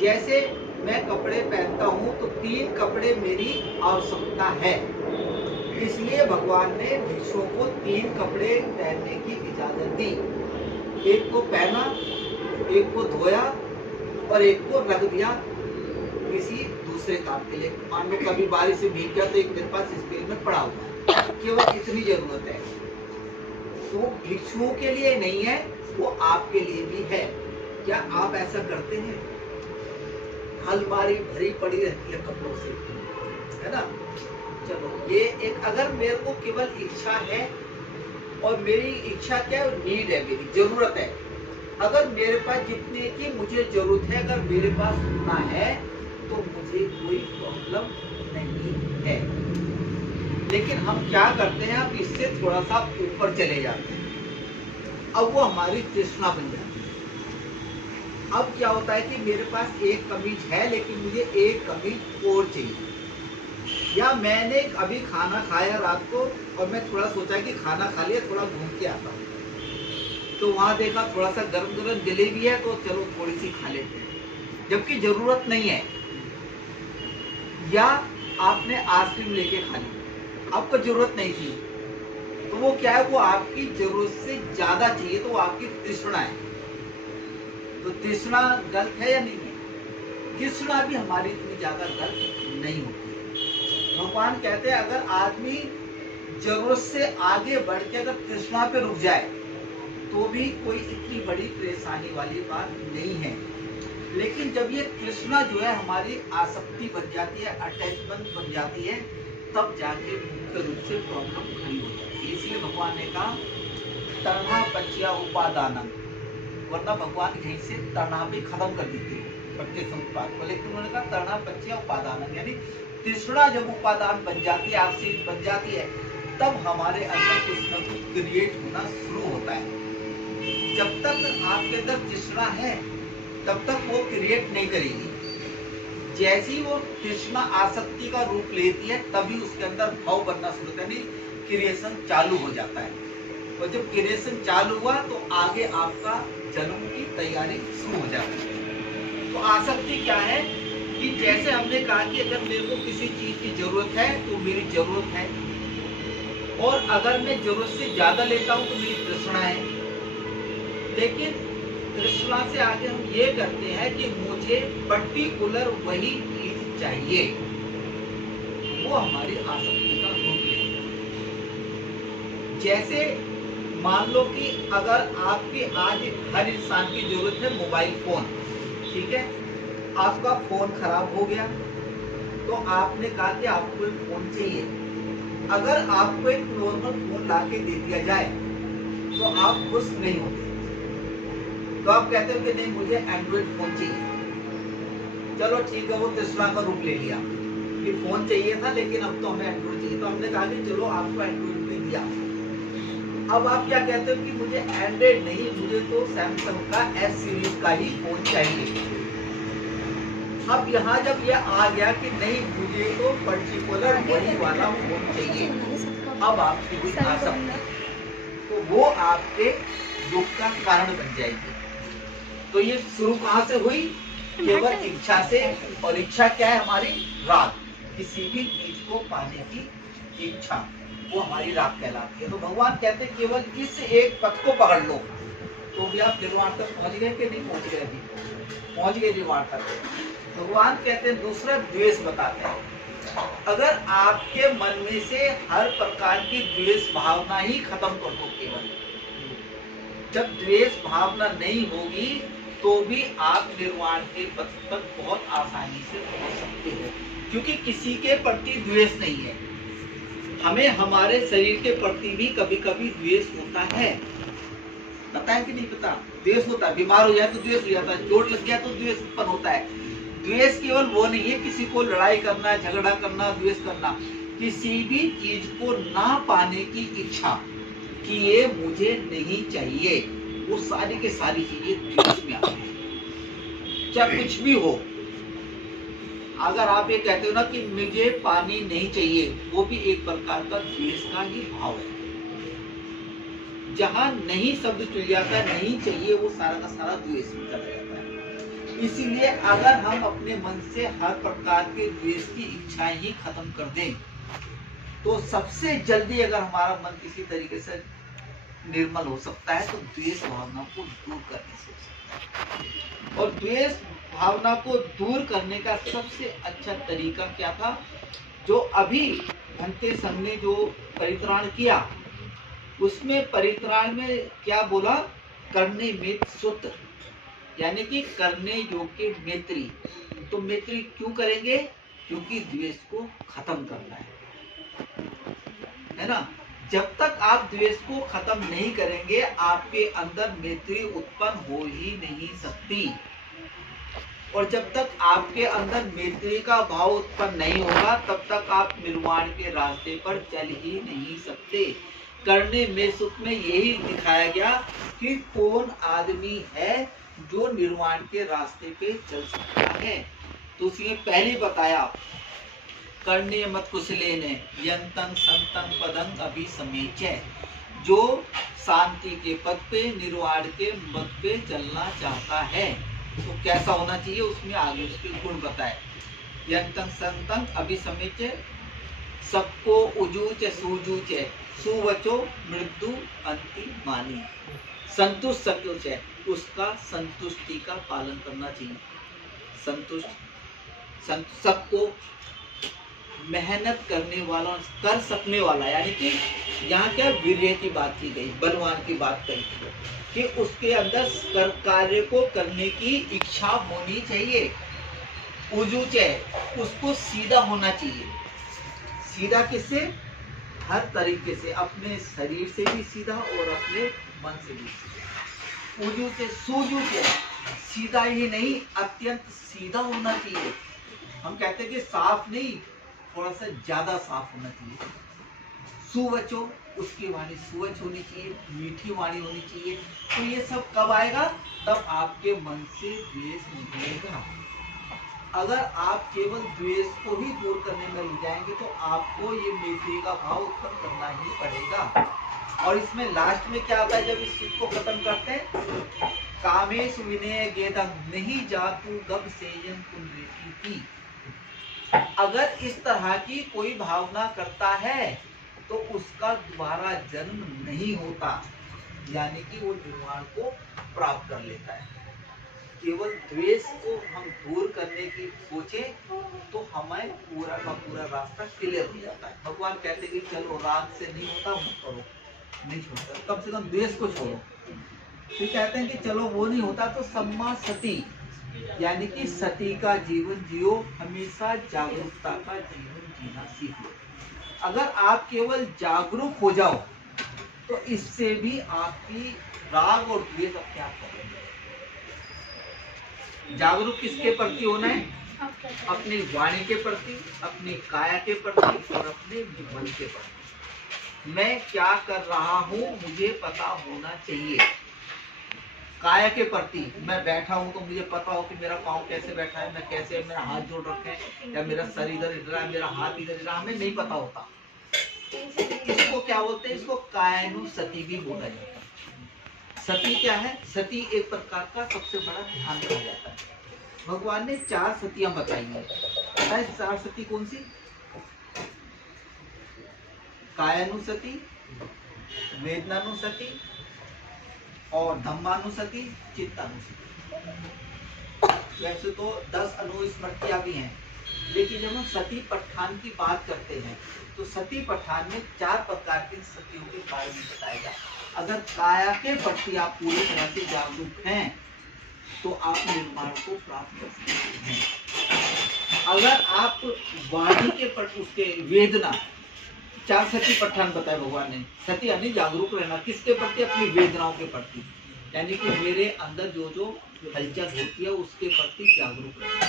जैसे मैं कपड़े पहनता हूँ तो 3 कपड़े मेरी आवश्यकता है, इसलिए भगवान ने भिक्षुओं को 3 कपड़े पहनने की इजाजत दी। एक को पहना, एक को धोया और एक को रख दिया किसी दूसरे काम के लिए। मान लो कभी बारिश से भीग गया तो एक मेरे पास स्पेन में पड़ा हुआ है, केवल इतनी जरूरत है। तो भिक्षुओं के लिए नहीं है, वो आपके लिए भी है। क्या आप ऐसा करते हैं? अलमारी भरी पड़ी रहती है कपड़ों से, है ना। चलो ये एक, अगर मेरे को केवल इच्छा है, और मेरी इच्छा क्या है, नीड है, मेरी जरूरत है। अगर मेरे पास जितने की मुझे जरूरत है, अगर मेरे पास उतना है तो मुझे कोई प्रॉब्लम नहीं है। लेकिन हम क्या करते हैं, अब इससे थोड़ा सा ऊपर चले जाते हैं। अब वो हमारी तृष्णा बन जाती है। अब क्या होता है कि मेरे पास एक कमीज है, लेकिन मुझे एक कमीज और चाहिए। या मैंने अभी खाना खाया रात को, और मैं थोड़ा सोचा कि खाना खा लिया, थोड़ा घूम के आता हूँ, तो वहां देखा थोड़ा सा गरम गरम जलेबी है, तो चलो थोड़ी सी खा लेते हैं, जबकि जरूरत नहीं है। या आपने आइसक्रीम लेके खा ली, आपको जरूरत नहीं थी, तो वो क्या है, वो आपकी जरूरत से ज्यादा चाहिए, तो वो आपकी तृष्णा है। तो तृष्णा गलत है या नहीं है? तृष्णा भी हमारी इतनी ज्यादा गलत नहीं होती है। भगवान कहते हैं अगर आदमी जरूरत से आगे बढ़ के अगर तृष्णा पे रुक जाए तो भी कोई इतनी बड़ी परेशानी वाली बात नहीं है। लेकिन जब ये तृष्णा जो है हमारी आसक्ति बन जाती है, अटैचमेंट बन जाती है, तब जाके मुख्य रूप से प्रॉब्लम खड़ी हो जाती है। इसलिए भगवान ने कहा तृणा पच्या उपादानम, वरना भगवान यहीं से तृणा भी खत्म कर देते हैं पट्टे समुत्पाद को, लेकिन उन्होंने कहा तृणा पच्या उपादानम, यानी तृष्णा जब उपादान बन जाती है, आपसी बन जाती है, तब हमारे अंदर कुछ न कुछ क्रिएट होना शुरू होता है। जब तक आपके अंदर तृष्णा है तब तक वो क्रिएट नहीं करेगी। जैसी वो तृष्णा आसक्ति का रूप लेती है, तभी उसके अंदर भाव बनना शुरू होता है, क्रिएशन चालू हो जाता है। और जब क्रिएशन चालू हुआ तो आगे आपका जन्म की तैयारी शुरू हो जाती है। तो आसक्ति क्या है कि जैसे हमने कहा कि अगर मेरे को किसी चीज की जरूरत है तो मेरी जरूरत है, और अगर मैं जरूरत से ज्यादा लेता हूं तो मेरी तृष्णा है। लेकिन तृष्णा से आगे हम ये करते हैं कि मुझे पर्टिकुलर वही चीज चाहिए, वो हमारी आसक्ति का रूप लेती है। जैसे मान लो कि अगर आपकी आज हर इंसान की जरूरत है मोबाइल फोन, ठीक है, आपका फोन खराब हो गया तो आपने कहा कि आपको एक फोन चाहिए। अगर आपको एक नॉर्मल फोन लाके दे दिया जाए तो आप खुश नहीं होते, तो आप कहते हो कि नहीं मुझे एंड्रॉइड फोन चाहिए। चलो ठीक है, वो तृष्णा का रूप ले लिया कि फोन चाहिए था लेकिन अब तो हमें एंड्रॉइड चाहिए, तो हमने कहा कि चलो आपको एंड्रॉइड दे दिया। अब आप क्या कहते हो कि मुझे एंड्रॉइड नहीं, मुझे तो सैमसंग का एस सीरीज का ही फोन चाहिए। अब यहाँ जब ये आ गया कि नहीं मुझे तो पर्टिकुलर वही वाला फोन चाहिए, अब आपकी हुई आसक्ति, तो वो आपके दुख का कारण बन जाएगी। तो ये शुरू कहाँ से हुई? केवल इच्छा से। और इच्छा क्या है हमारी? राग। किसी भी चीज को पाने की इच्छा, वो हमारी राग कहलाती है। तो भगवान कहते हैं केवल इस एक पथ को पकड़ लो, तो भी आप निर्वाण तक पहुंच गए कि नहीं पहुंच गए? अभी पहुंच गए निर्वाण तक। भगवान कहते हैं दूसरा द्वेष बताते हैं, अगर आपके मन में से हर प्रकार की द्वेष भावना ही खत्म कर दो केवल, जब द्वेष भावना नहीं होगी तो भी आप निर्वाण के पथ पर बहुत आसानी से पहुंच सकते हो, क्योंकि किसी के प्रति द्वेष नहीं है। हमें हमारे शरीर के प्रति भी कभी कभी द्वेष होता है, पता है कि नहीं पता? द्वेष होता है, बीमार हो जाए तो द्वेष हो जाता है, चोट लग गया तो द्वेष उत्पन्न होता है। द्वेष केवल वो नहीं है किसी को लड़ाई करना, झगड़ा करना, द्वेष करना, किसी भी चीज को ना पाने की इच्छा कि ये मुझे नहीं चाहिए, वो सारी के सारी चीजें द्वेष में आती है। चाहे कुछ भी हो, अगर आप ये कहते हो ना कि मुझे पानी नहीं चाहिए, वो भी एक प्रकार का द्वेष का ही भाव है। जहां नहीं शब्द चल जाता है, नहीं चाहिए, वो सारा का सारा द्वेष में चला जाता है। इसीलिए अगर हम अपने मन से हर प्रकार के द्वेष की इच्छाएं ही खत्म कर दें तो सबसे जल्दी अगर हमारा मन किसी तरीके से निर्मल हो सकता है तो द्वेष भावना को दूर करने से हो सकता है। और द्वेष भावना को दूर करने का सबसे अच्छा तरीका क्या था, जो अभी भंते संघ ने जो परित्राण किया उसमें परित्राण में क्या बोला, करने में सूत्र, यानी कि करने योग्य मैत्री। तो मैत्री क्यों करेंगे, क्योंकि द्वेष को खत्म करना है ना। जब तक आप द्वेष को खत्म नहीं करेंगे आपके अंदर मैत्री उत्पन्न हो ही नहीं सकती, और जब तक आपके अंदर मैत्री का भाव उत्पन्न नहीं होगा तब तक आप निर्वाण के रास्ते पर चल ही नहीं सकते। करने में सुख में यही दिखाया गया कि कौन आदमी है जो निर्वाण के रास्ते पे चल सकता है। तो उसने पहले बताया, करने मत कुशलेने यंतं संतं पदं अभिसमेचै, जो शांति के पद पे निर्वाण के पद पे चलना चाहता है तो कैसा होना चाहिए, उसमें आगे उसके गुण बताए। यंतं संतं अभिसमेचै, सबको उजूच सूजूच है, सुवचो मृदु अंति मानी, संतुष्ट सकुच है, उसका संतुष्टि का पालन करना चाहिए। संतुष्ट सबको मेहनत करने वाला, कर सकने वाला, यानी कि यहाँ क्या वीर्य की बात की गई, बलवान की बात कही कि उसके अंदर कार्य को करने की इच्छा होनी चाहिए। उजूच है, उसको सीधा होना चाहिए। सीधा किससे, हर तरीके से, अपने शरीर से भी सीधा और अपने मन से भी सीधा। उजू से सूजू से, सीधा ही नहीं अत्यंत सीधा होना चाहिए। हम कहते हैं कि साफ नहीं, थोड़ा सा ज्यादा साफ होना चाहिए। सुवचो, उसकी वाणी सुवच होनी चाहिए, मीठी वाणी होनी चाहिए। तो ये सब कब आएगा, तब आपके मन से द्वेष निकलेगा। अगर आप केवल द्वेष को ही दूर करने में लग जाएंगे तो आपको ये मैत्री का भाव उत्पन्न करना ही पड़ेगा। और इसमें लास्ट में क्या आता है, जब इस चीज को खत्म करते हैं, कामेश विनय गेदम नहीं जातु गब सेयन कुंडली की। अगर इस तरह की कोई भावना करता है तो उसका दोबारा जन्म नहीं होता, यानी कि वो निर्वाण को प्राप्त कर लेता है। केवल द्वेष को हम दूर करने की सोचे तो हमें पूरा का पूरा रास्ता क्लियर हो जाता है। भगवान कहते हैं कि चलो राग से नहीं होता, मत करो, नहीं छोड़ता, कम से कम द्वेष को छोड़ो। फिर कहते हैं कि चलो वो नहीं होता तो सम्मा सती, यानी कि सती का जीवन जियो, हमेशा जागरूकता का जीवन जीना सीखो। अगर आप केवल जागरूक हो जाओ तो इससे भी आपकी राग और द्वेष अपने आप करेंगे। जागरूक किसके प्रति होना है, अपनी वाणी के प्रति, अपनी काया के प्रति और अपने मन के प्रति। मैं क्या कर रहा हूँ मुझे पता होना चाहिए। काया के प्रति, मैं बैठा हूँ तो मुझे पता हो कि मेरा पाँव कैसे बैठा है, मैं कैसे, मेरा हाथ जोड़ रखे हैं या मेरा सर इधर हिल रहा है, मेरा हाथ इधर हिल रहा है, हमें नहीं पता होता। इसको क्या बोलते हैं, इसको कायानुसति भी बोला जाता है। सती क्या है, सती एक प्रकार का सबसे बड़ा ध्यान कहा जाता है। भगवान ने 4 सतियां बताई हैं। 4 सती कौन सी, कायानुसति, वेदनानुसति और धम्मानुसति, चित्तानुसति। वैसे तो 10 अनुस्मृतियां भी हैं, लेकिन जब हम सती पठान की बात करते हैं तो सती पठान में 4 प्रकार की सतियों के बारे में बताया गया। अगर काया के प्रति आप पूरी तरह से जागरूक हैं तो आप निर्वाण को प्राप्त कर सकते हैं। अगर आप वाणी के प्रति, उसके वेदना, 4 सती पठान बताए भगवान ने। सती यानी जागरूक रहना, किसके प्रति, अपनी वेदनाओं के प्रति, यानी कि मेरे अंदर जो जो हलचल होती है उसके प्रति जागरूक रहना।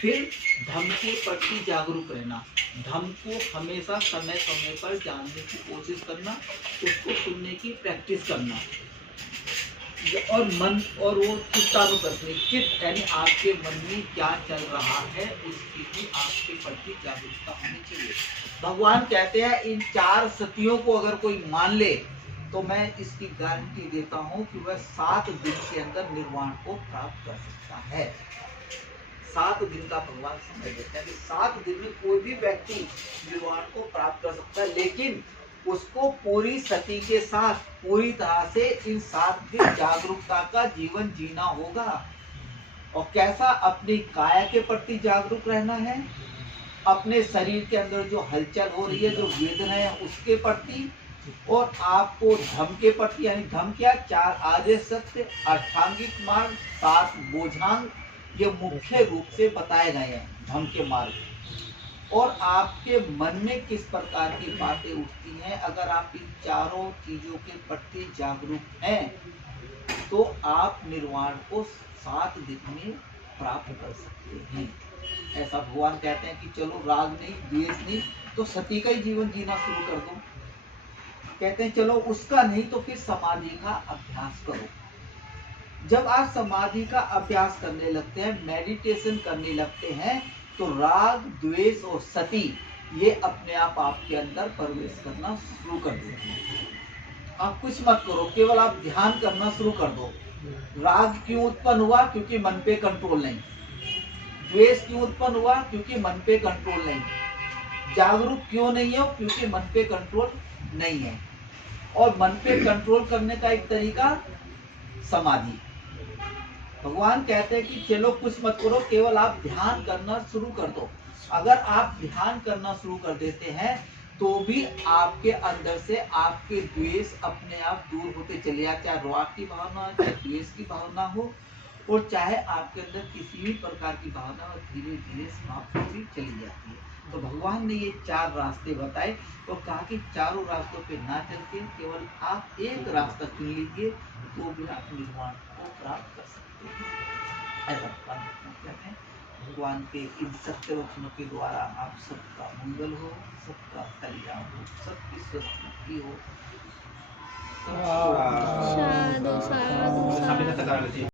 फिर धम्म के प्रति जागरूक रहना, धम्म को हमेशा समय समय पर जानने की कोशिश करना, उसको सुनने की प्रैक्टिस करना। और मन, और वो चित्तानुपस्थिति, चित्त यानी आपके मन में क्या चल रहा है उसकी भी आपके प्रति जागरूकता होनी चाहिए। भगवान कहते हैं इन 4 सतियों को अगर कोई मान ले तो मैं इसकी गारंटी देता हूँ कि वह 7 दिन के अंदर निर्वाण को प्राप्त कर सकता है। 7 दिन का भगवान समय देते हैं कि 7 दिन में कोई भी व्यक्ति निर्वाण को प्राप्त कर सकता है, लेकिन उसको पूरी सती के साथ पूरी तरह से इन 7 दिन जागरूकता का जीवन जीना होगा। और कैसा? अपनी काया के प्रति जागरूक रहना है, अपने शरीर के अंदर जो हलचल हो रही है, जो वेदना है उसके प्रति, और आपको धम के प्रति, यानी धम क्या? 4 आर्य सत्य, अष्टांगिक मार्ग, 7 बोझांग, ये मुख्य रूप से बताए गए हैं धम के मार्ग। और आपके मन में किस प्रकार की बातें उठती हैं, अगर आप इन चारों चीजों के प्रति जागरूक हैं तो आप निर्वाण को 7 दिन में प्राप्त कर सकते हैं। ऐसा भगवान कहते हैं कि चलो राग नहीं, द्वेष नहीं, तो सती का ही जीवन जीना शुरू कर दो। कहते हैं चलो उसका नहीं तो फिर समाधि का अभ्यास करो। जब आप समाधि का अभ्यास करने लगते हैं, मेडिटेशन करने लगते हैं, तो राग, द्वेष और सती ये अपने आप आपके अंदर प्रवेश करना शुरू कर देते हैं। आप कुछ मत करो, केवल आप ध्यान करना शुरू कर दो। राग क्यों उत्पन्न हुआ? क्योंकि मन पे कंट्रोल नहीं। द्वेष क्यों उत्पन्न हुआ? क्योंकि मन पे कंट्रोल नहीं। जागरूक क्यों नहीं हो? क्योंकि मन पे कंट्रोल नहीं है। और मन पे कंट्रोल करने का एक तरीका समाधि। भगवान कहते हैं कि चलो कुछ मत करो, केवल आप ध्यान करना शुरू कर दो। अगर आप ध्यान करना शुरू कर देते हैं तो भी आपके अंदर से आपके द्वेष अपने आप दूर होते चले जाते, चाहे राग की भावना हो, चाहे द्वेष की भावना हो, और चाहे आपके अंदर किसी भी प्रकार की भावना धीरे धीरे समाप्त होती चली जाती है। तो भगवान ने ये 4 रास्ते बताए और कहा कि चारों रास्तों पे ना चल के केवल आप एक रास्ता चुन लीजिए, तो भी आप निर्वाण को प्राप्त कर सकते हैं। ऐसा कहते हैं। भगवान के इन सत्य वचनों के द्वारा आप सबका मंगल हो, सबका कल्याण हो, सबकी स्वस्थ हो। साधु साधु साधु।